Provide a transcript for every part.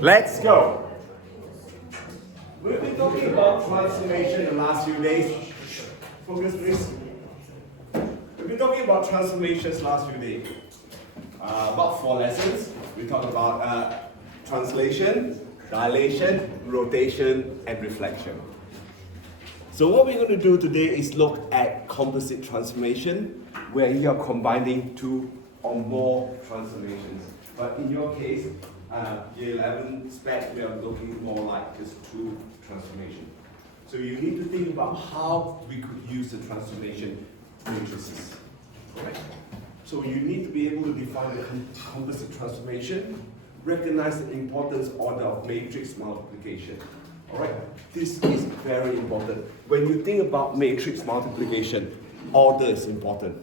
Let's go. We've been talking about transformation the last few days. Focus, please. We've been talking about transformations last few days. About 4 lessons. We talked about translation, dilation, rotation, and reflection. So what we're going to do today is look at composite transformation, where you are combining 2 or more transformations. But in your case, year 11 spec, we are looking more like just 2 transformations. So you need to think about how we could use the transformation matrices. Right? So you need to be able to define the composite transformation, recognize the importance order of matrix multiplication. Alright, this is very important. When you think about matrix multiplication, order is important.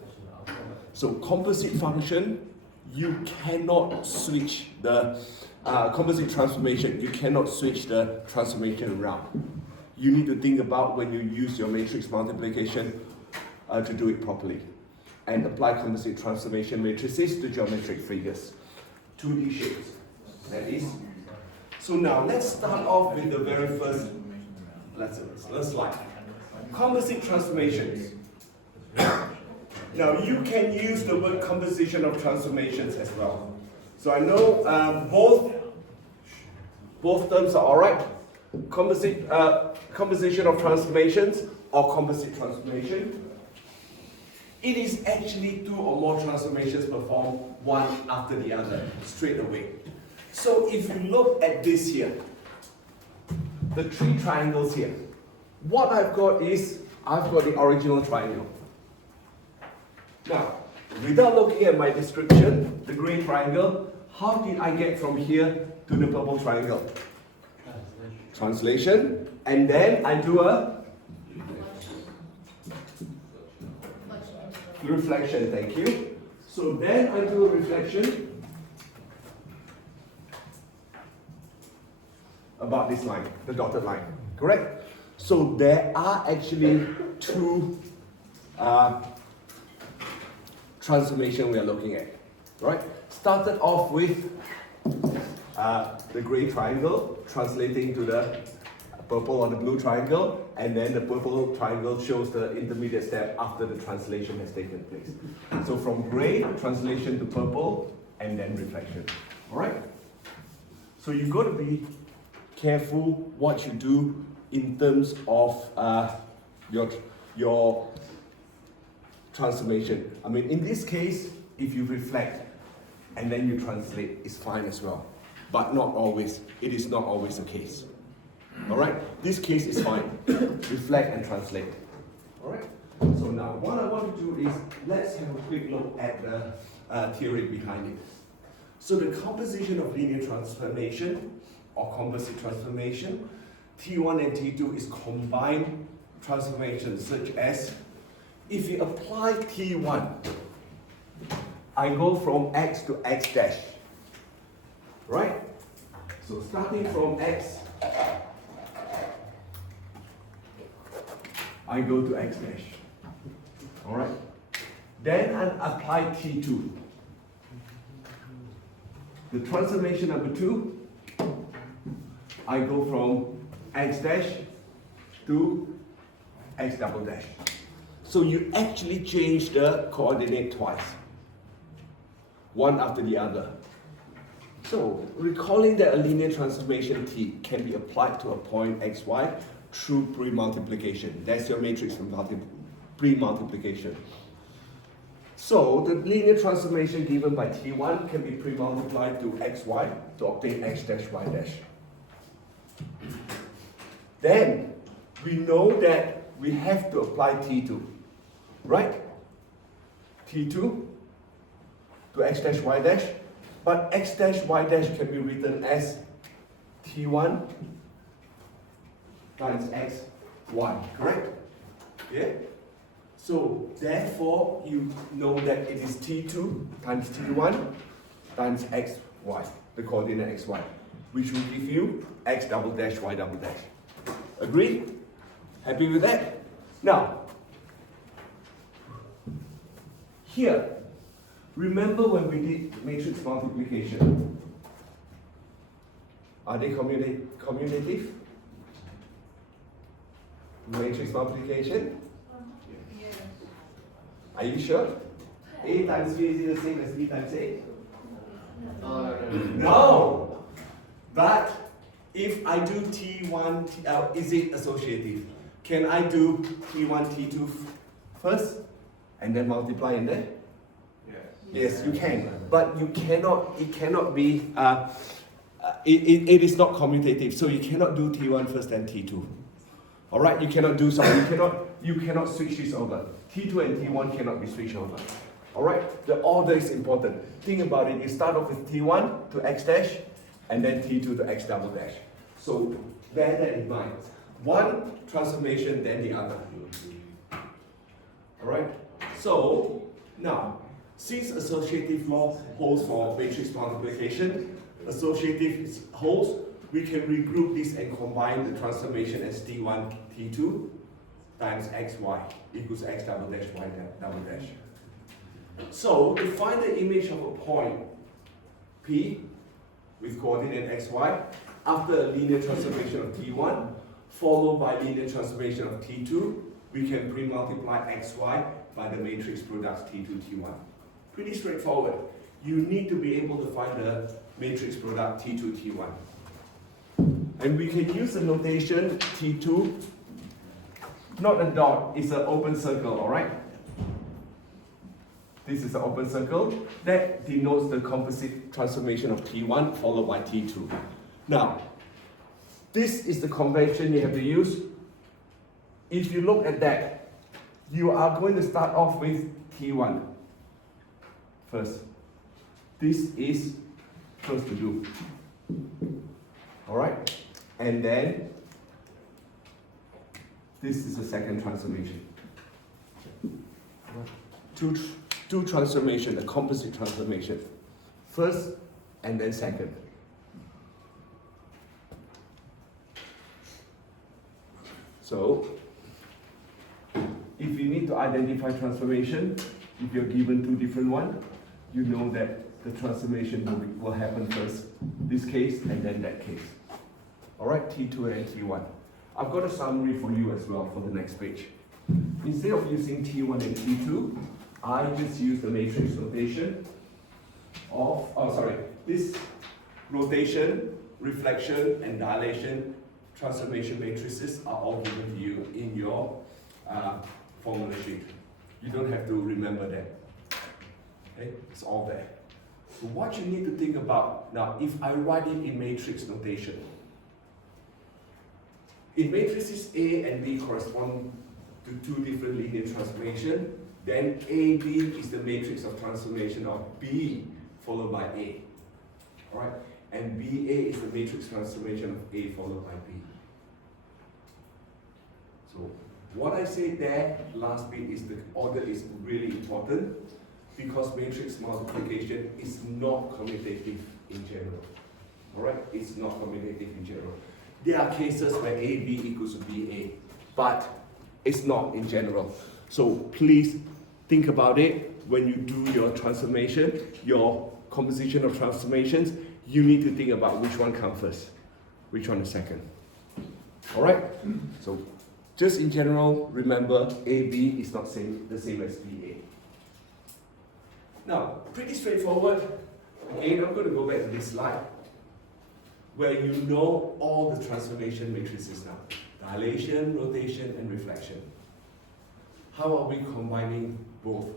So composite function, you cannot switch the composite transformation, you cannot switch the transformation around. You need to think about when you use your matrix multiplication to do it properly. And apply composite transformation matrices to geometric figures. 2D shapes, that is. So now let's start off with the very first slide. Composite transformations. Now you can use the word composition of transformations as well. So I know both terms are alright. Composition of transformations or composite transformation. It is actually 2 or more transformations performed one after the other, straight away. So if you look at this here, the 3 triangles here, what I've got is, I've got the original triangle. Now, without looking at my description, the grey triangle, how did I get from here to the purple triangle? Translation, and then I do a reflection, thank you. So then I do a reflection about this line, the dotted line, correct? So there are actually 2 transformation we are looking at, right? Started off with the grey triangle translating to the purple or the blue triangle, and then the purple triangle shows the intermediate step after the translation has taken place. So from grey, translation to purple, and then reflection. Alright? So you've got to be careful what you do in terms of your transformation. I mean, in this case, if you reflect and then you translate, it's fine as well. But not always. It is not always the case. Alright? This case is fine. Reflect and translate. Alright? So now, what I want to do is, let's have a quick look at the theory behind it. So the composition of linear transformation, or composite transformation, T1 and T2 is combined transformations, such as, if you apply T1, I go from X to X dash. Right? So starting from X, I go to X dash. Alright? Then I apply T2. The transformation number 2, I go from X dash to X double dash. So you actually change the coordinate twice, one after the other. So recalling that a linear transformation T can be applied to a point xy through pre-multiplication. That's your matrix pre-multiplication. So the linear transformation given by T1 can be pre-multiplied to xy to obtain x dash y dash. Then we know that we have to apply T2, right? T2 to x dash y dash, but x dash y dash can be written as T1 times x, y, correct? Yeah? So therefore, you know that it is T2 times T1 times x, y, the coordinate x, y, which will give you x double dash, y double dash. Agree? Happy with that? Now, here, remember when we did matrix multiplication? Are they commutative? Matrix multiplication? Yes. Are you sure? A times B is the same as B times A? No! But if I do T1, is it associative? Can I do T1, T2 first and then multiply in there? Yes, you can. But you cannot, it cannot be, it is not commutative. So you cannot do T1 first and T2. Alright, you cannot do something, you cannot switch this over. T2 and T1 cannot be switched over. Alright, the order is important. Think about it, you start off with T1 to X dash, and then T2 to X double dash. So bear that in mind. One transformation, then the other. Alright, so now, since associative law holds for matrix multiplication, associative holds, we can regroup this and combine the transformation as T1, T2 times xy equals x double dash y double dash. So to find the image of a point P with coordinate xy after a linear transformation of T1 followed by linear transformation of T2, we can pre-multiply xy by the matrix products T2, T1. Pretty straightforward. You need to be able to find the matrix product T2, T1. And we can use the notation T2, not a dot, it's an open circle, alright? This is an open circle that denotes the composite transformation of T1 followed by T2. Now, this is the convention you have to use. If you look at that, you are going to start off with T1 first. This is first to do. Alright? And then this is the second transformation. Two transformation, a composite transformation. First and then second. So, if you need to identify transformation, if you're given two different ones, you know that the transformation will happen first, this case and then that case. Alright, T2 and T1. I've got a summary for you as well for the next page. Instead of using T1 and T2, I just use the matrix notation of, this rotation, reflection, and dilation transformation matrices are all given to you in your formula sheet. You don't have to remember that. Okay, it's all there. So what you need to think about, now if I write it in matrix notation, in matrices A and B correspond to two different linear transformations, then AB is the matrix of transformation of B followed by A. Alright? And BA is the matrix transformation of A followed by B. So what I said there, last bit, is the order is really important because matrix multiplication is not commutative in general. Alright? It's not commutative in general. There are cases where AB equals to BA, but it's not in general. So please think about it when you do your transformation, your composition of transformations. You need to think about which one comes first, which one is second. Alright? So just in general, remember AB is not the same as BA. Now, pretty straightforward. Again, I'm going to go back to this slide where you know all the transformation matrices now. Dilation, rotation, and reflection. How are we combining both?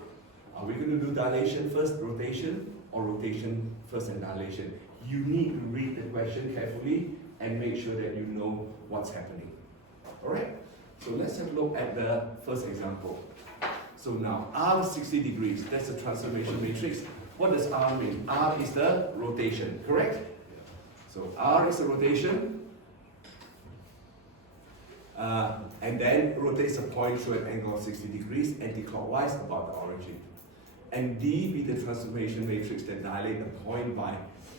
Are we going to do dilation first, rotation, or rotation first and dilation? You need to read the question carefully and make sure that you know what's happening. Alright? So let's have a look at the first example. So now, R is 60 degrees. That's the transformation matrix. What does R mean? R is the rotation, correct? So R is the rotation. And then rotates a point through an angle of 60 degrees anti-clockwise about the origin. And D be the transformation matrix that dilate the point by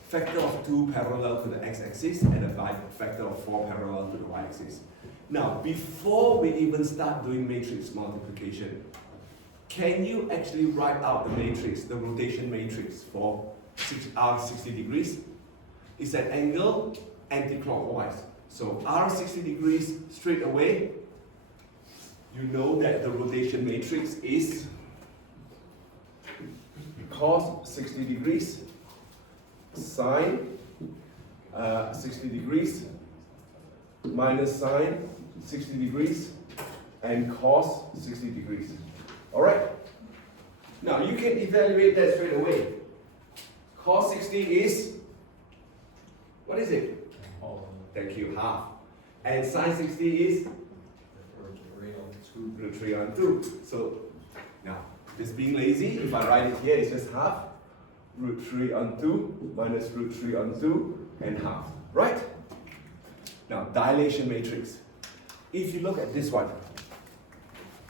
factor of 2 parallel to the x-axis and a factor of 4 parallel to the y-axis. Now, before we even start doing matrix multiplication, can you actually write out the matrix, the rotation matrix for R 60 degrees? It's an angle anti-clockwise. So R 60 degrees straight away, you know that the rotation matrix is cos 60 degrees, sine 60 degrees, minus sine 60 degrees, and cos 60 degrees. Alright? Now you can evaluate that straight away. Cos 60 is, what is it? Thank you, half. And sine 60 is? Root 3 on 2. So, now, just being lazy, if I write it here, it's just half. Root 3 on 2 minus root 3 on 2 and half. Right? Now, dilation matrix. If you look at this one,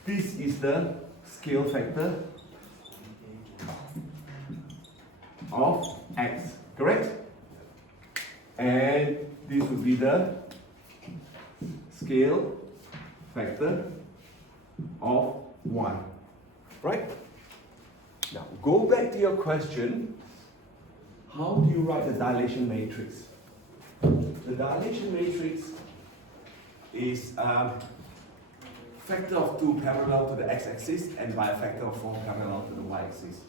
this is the scale factor of x, correct? And this would be the scale factor of y, right? Now, go back to your question. How do you write the dilation matrix? The dilation matrix is factor of 2 parallel to the x-axis and by a factor of 4 parallel to the y-axis.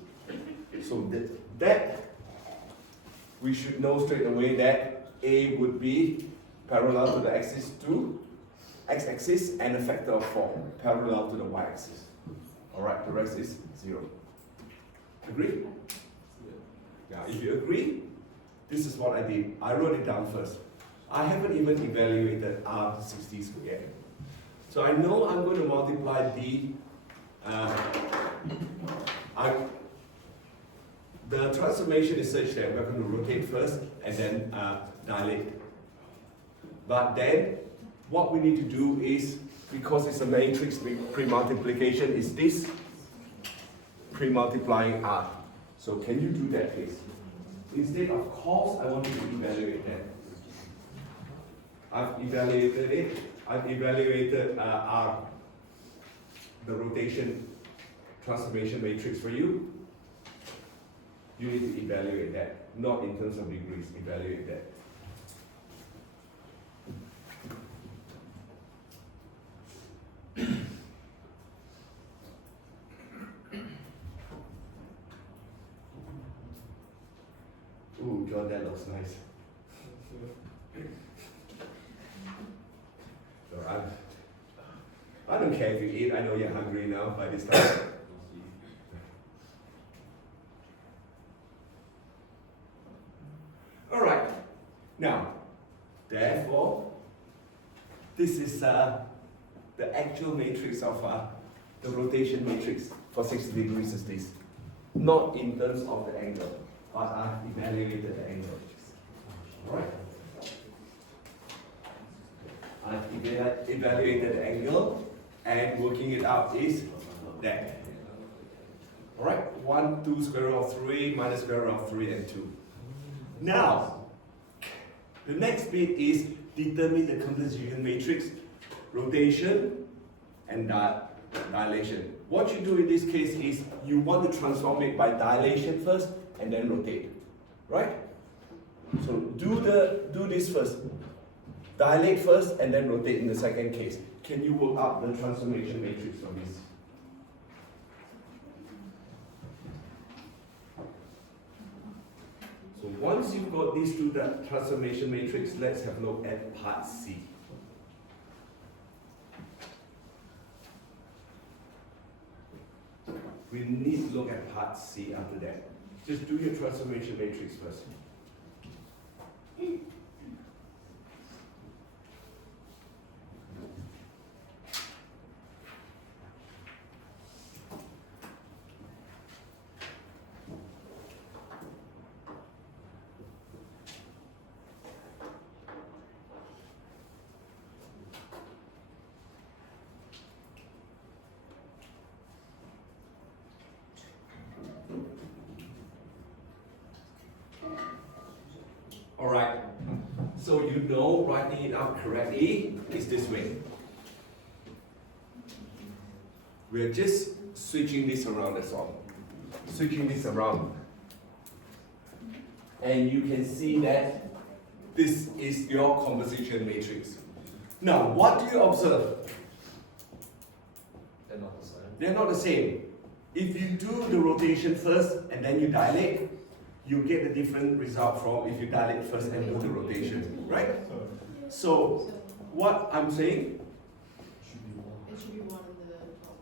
So that we should know straight away that A would be parallel to the x-axis and a factor of 4 parallel to the y-axis. Alright, the rest is 0. Agree? Now, if you agree, this is what I did. I wrote it down first. I haven't even evaluated R60 yet. So I know I'm going to multiply the transformation is such that we're going to rotate first and then dilate. But then, what we need to do is, because it's a matrix pre-multiplication, is this pre-multiplying R. So can you do that, please? Instead of cos, I want you to evaluate that. I've evaluated it. I've evaluated R, the rotation transformation matrix for you. You need to evaluate that, not in terms of degrees, evaluate that. Ooh, John, that looks nice. So I don't care if you eat, I know you're hungry now by this time. Alright, now, therefore, this is the actual matrix of the rotation matrix for 60 degrees is this. Not in terms of the angle, but I've evaluated the angle. Alright? I've evaluated the angle, and working it out is that. Alright? 1, 2, square root of 3, minus square root of 3, and 2. Now, the next bit is determine the composition matrix, rotation, and dilation. What you do in this case is you want to transform it by dilation first and then rotate, right? So do this first. Dilate first and then rotate in the second case. Can you work out the transformation matrix for this? So once you've got these two transformation matrix, let's have a look at part C. We need to look at part C after that. Just do your transformation matrix first. Alright, so you know writing it out correctly is this way. We're just switching this around, that's all. Switching this around. And you can see that This is your composition matrix. Now, what do you observe? They're not the same. They're not the same. If you do the rotation first and then you dilate, you get a different result from if you dilate first and do the rotation, right? So, what I'm saying, It should be 1 in the top.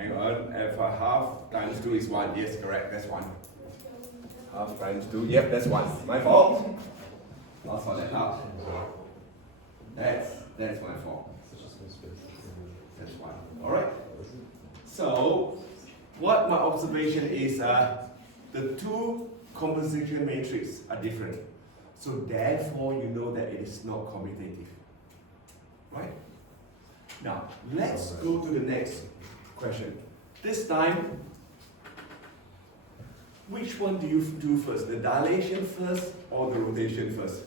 hang on, if half times 2 is 1, yes, correct, that's 1. Half times 2, yep, that's 1. My fault. Lost on that half. That's my fault. That's 1. Alright? So, what my observation is, the two composition matrices are different. So therefore, you know that it is not commutative. Right? Now, let's go to the next question. This time, which one do you do first? The dilation first or the rotation first?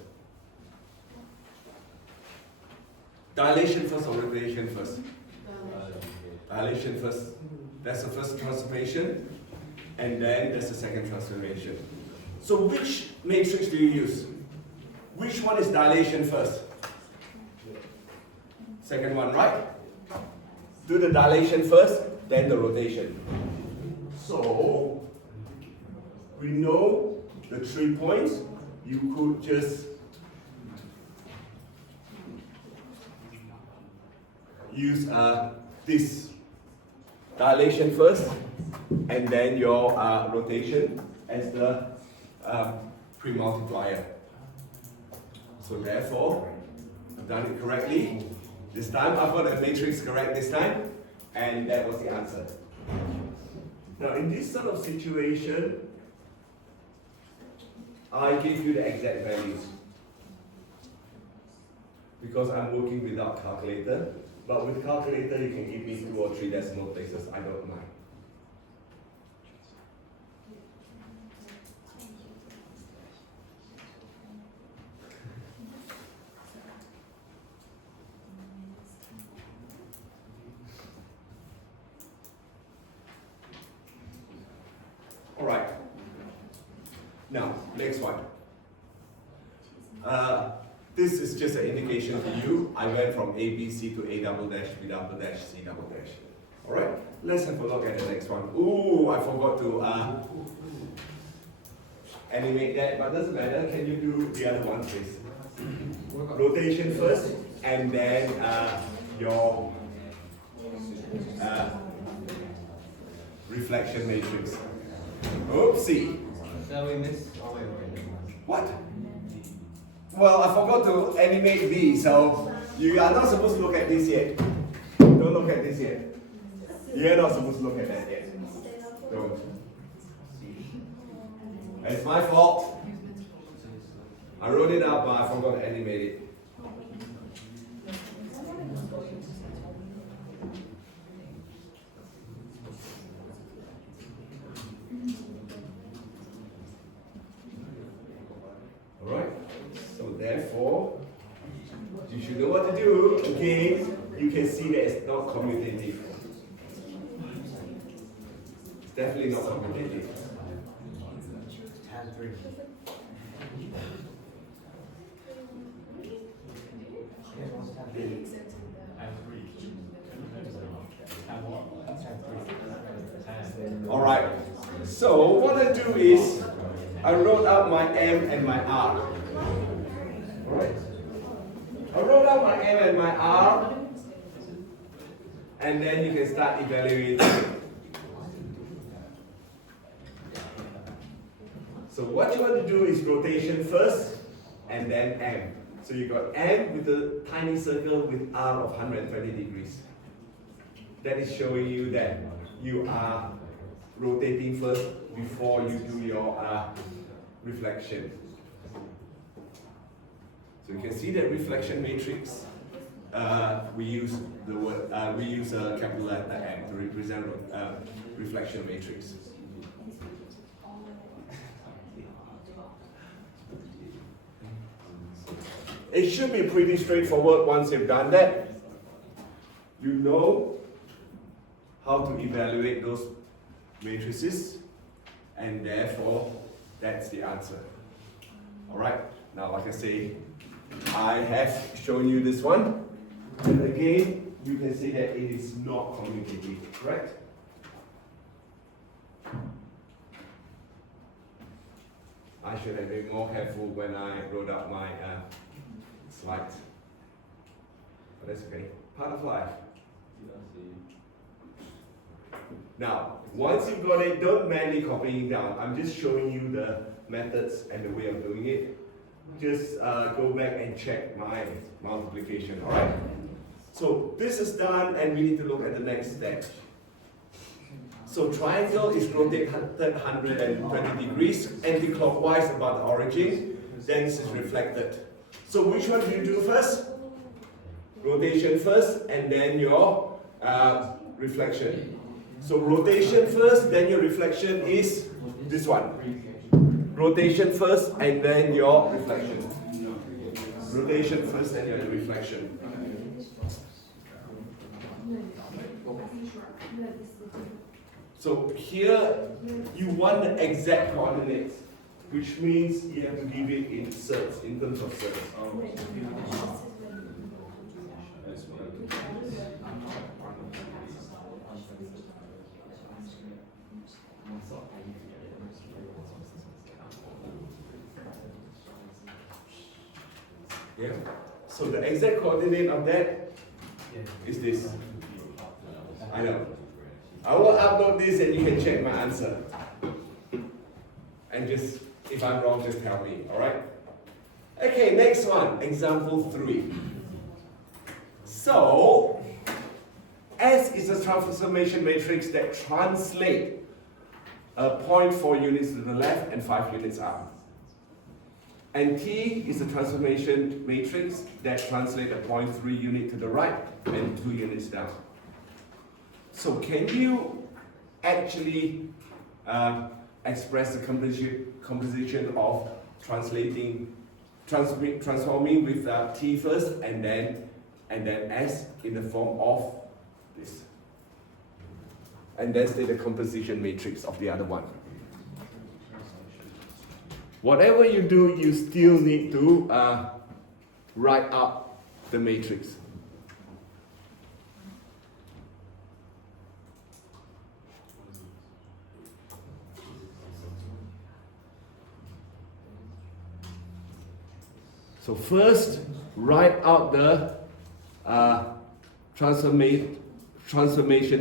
Dilation first or rotation first? Dilation first. That's the first transformation. And then there's the second transformation. So which matrix do you use? Which one is dilation first? Second one, right? Do the dilation first, then the rotation. So, we know the 3 points. You could just use this dilation first, and then your rotation as the pre-multiplier. So therefore, I've done it correctly. This time I've got the matrix correct this time, and that was the answer. Now in this sort of situation, I give you the exact values because I'm working without calculator. But with calculator, you can give me 2 or 3 decimal places. I don't mind. All right. Now, next one. This is just an indication for you. I went from A, B, C to A double dash, B double dash, C double dash. All right, let's have a look at the next one. Ooh, I forgot to animate that, but doesn't matter. Can you do the other one, please? Rotation first, and then your reflection matrix. Oopsie. So we missed. Oh, wait. What? Well, I forgot to animate B, so you are not supposed to look at this yet. Don't look at this yet. You're not supposed to look at that yet. Don't. It's my fault. I wrote it up, but I forgot to animate it. Alright? So therefore, you should know what to do. Again, you can see that it's not commutative. It's definitely not commutative. Alright, so what I do is I wrote out my M and my R. Alright? I wrote out my M and my R, and then you can start evaluating. So what you want to do is rotation first, and then M. So you got M with a tiny circle with R of 120 degrees. That is showing you that you are rotating first before you do your reflection. So you can see that reflection matrix. We use the word we use a capital letter M to represent reflection matrix. It should be pretty straightforward once you've done that. You know how to evaluate those matrices, and therefore that's the answer. Alright, Now, like I say, I have shown you this one, and again, you can see that it is not communicating, correct? I should have been more careful when I wrote up my slides. But that's okay, part of life. Now, once you've got it, don't manually copy it down. I'm just showing you the methods and the way of doing it. Just go back and check my multiplication, alright? So this is done and we need to look at the next step. So triangle is rotated 120 degrees anti-clockwise about the origin, then this is reflected. So which one do you do first? Rotation first and then your reflection. So rotation first, then your reflection is this one. Rotation first and then your reflection. Rotation first and then your reflection. So here you want the exact coordinates, which means you have to give it in surds, in terms of surds. Yeah. So the exact coordinate of that is this. I know. I will upload this and you can check my answer. And just, if I'm wrong, just tell me, alright? Okay, next one, example 3. So, S is a transformation matrix that translates a point 4 units to the left and 5 units up. And T is a transformation matrix that translates a point 3 unit to the right and 2 units down. So can you actually express the composition of transforming with T first and then S in the form of this? And then state the composition matrix of the other one. Whatever you do, you still need to write up the matrix. So first, write out the transformation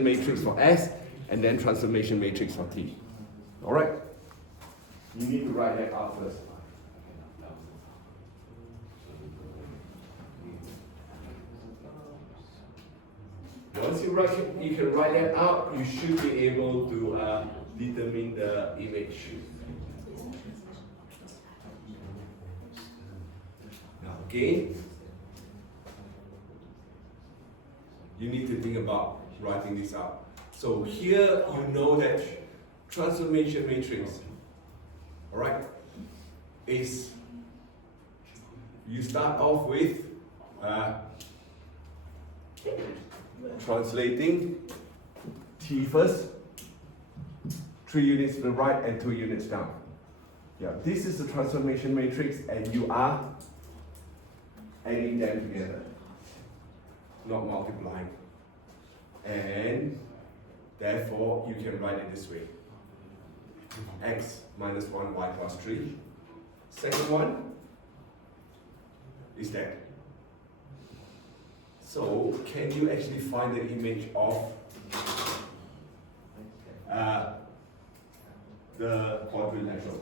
matrix for S and then transformation matrix for T. All right? You need to write that out first. Once you can write that out, you should be able to determine the image. Now again, you need to think about writing this out. So here you know that transformation matrix, alright, is you start off with translating T first, 3 units to the right and 2 units down. Yeah, this is the transformation matrix and you are adding them together, not multiplying. And therefore you can write it this way. X minus 1, y plus 3. Second one is that. So can you actually find the image of the quadrilateral?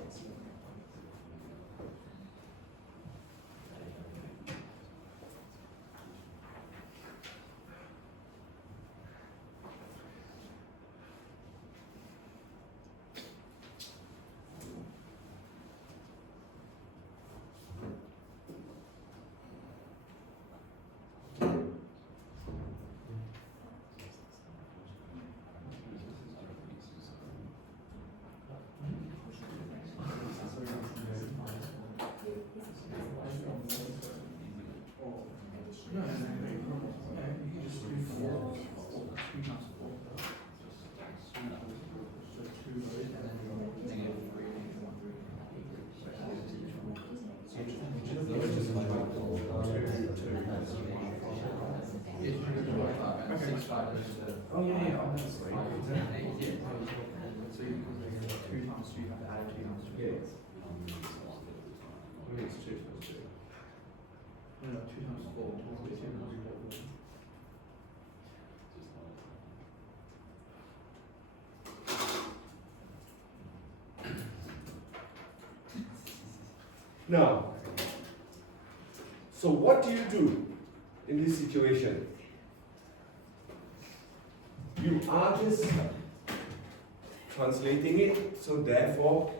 Oh yeah, that's right. So you 2 times 2 have to add 2 times 2. Yeah. Maybe it's 2 times 2. No, 2 times 4. 2 times 4. Now, so what do you do in this situation? You are just translating it, so therefore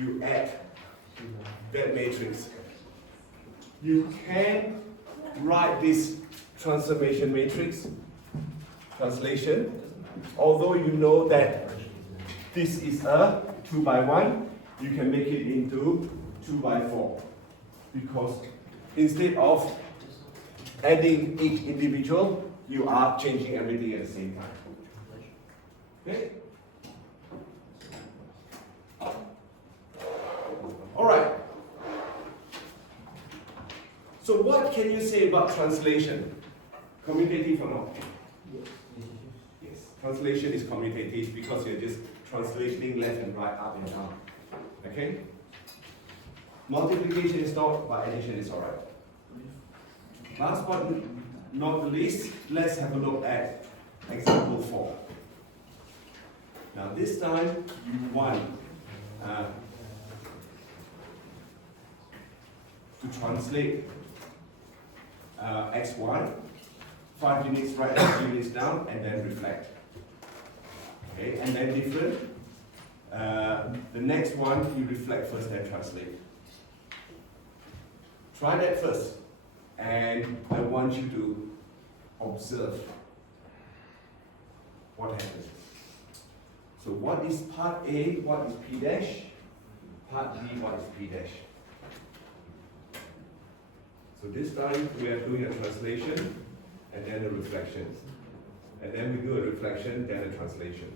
you add that matrix. You can write this transformation matrix, translation, although you know that this is a 2 by 1, you can make it into 2 by 4, because instead of adding each individual, you are changing everything at the same time. Okay? Alright. So what can you say about translation? Commutative or not? Yes. Translation is commutative because you're just translating left and right, up and down. Okay? Multiplication is not, but addition is alright. Last but not the least, let's have a look at example 4. Now this time you want to translate xy, 5 units right, 5 units down, and then reflect. Okay, and then different. The next one you reflect first, then translate. Try that first, and I want you to observe what happens. So what is part A, what is P dash? Part B, what is P dash? So this time we are doing a translation and then a reflection. And then we do a reflection, then a translation.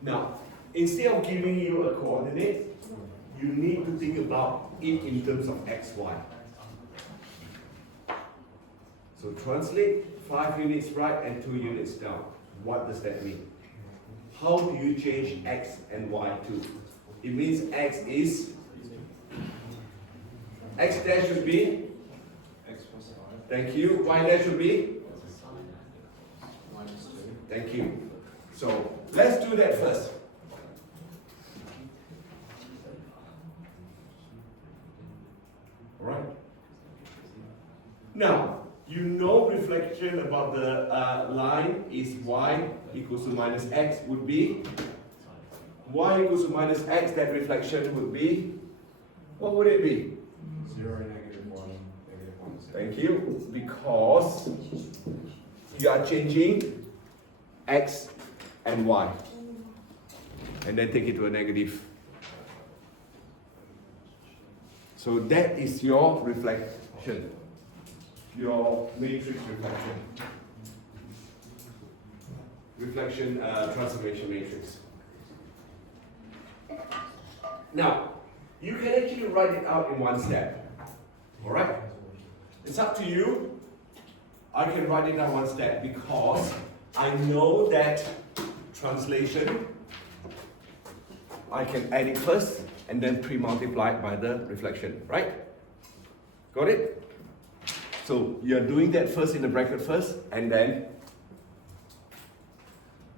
Now, instead of giving you a coordinate, you need to think about it in terms of xy. So translate 5 units right and 2 units down. What does that mean? How do you change x and y to? It means x is, x dash should be, X plus 5. thank you, y dash should be, Minus 2. thank you. So let's do that first. Alright. Now, you know reflection about the line is y equals to minus x would be y equals to minus x, that reflection would be, what would it be? 0, negative 1, negative 1. Thank you. Because you are changing x and y. And then take it to a negative. So that is your reflection. Your matrix reflection. Reflection transformation matrix. Now, you can actually write it out in one step. Alright? It's up to you. I can write it down one step because I know that translation, I can add it first and then pre-multiply it by the reflection, right? Got it? So you're doing that first in the bracket first and then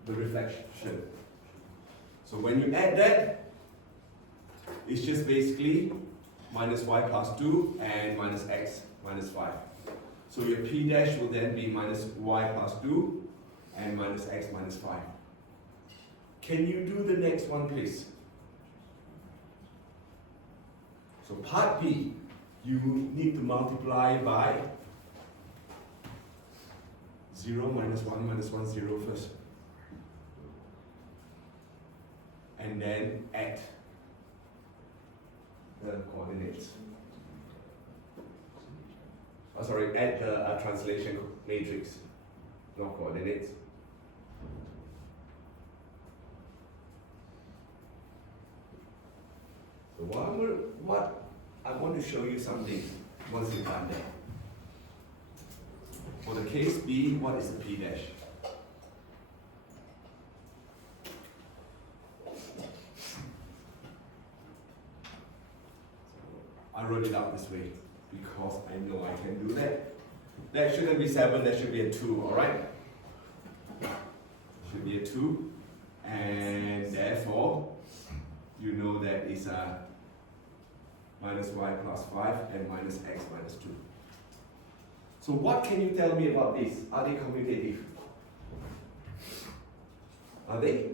the reflection. So when you add that, it's just basically minus y plus 2 and minus x minus 5. So your p dash will then be minus y plus 2 and minus x minus 5. Can you do the next one, please? So part B, you need to multiply by 0 minus 1 0 first. And then add. the coordinates. Oh, sorry, add the translation matrix, not coordinates. So what I want to show you something once you've done that. For the case B, what is the P dash? I wrote it out this way because I know I can do that. That shouldn't be 7, that should be a 2, alright? Should be a 2. And therefore, you know that is a minus y plus 5 and minus x minus 2. So what can you tell me about this? Are they commutative? Are they?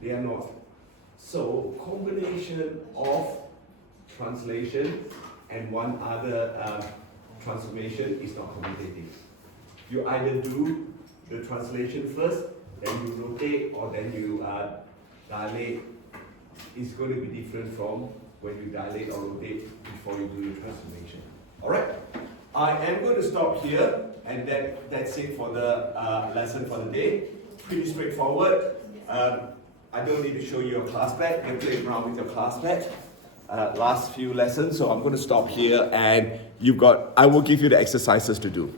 They are not. So combination of translation and one other transformation is not commutative. You either do the translation first, then you rotate, or then you dilate. It's going to be different from when you dilate or rotate before you do the transformation. Alright? I am going to stop here, and that's it for the lesson for the day. Pretty straightforward. I don't need to show you your class pad. You can play around with your class pad. Last few lessons, so I'm going to stop here, and I will give you the exercises to do.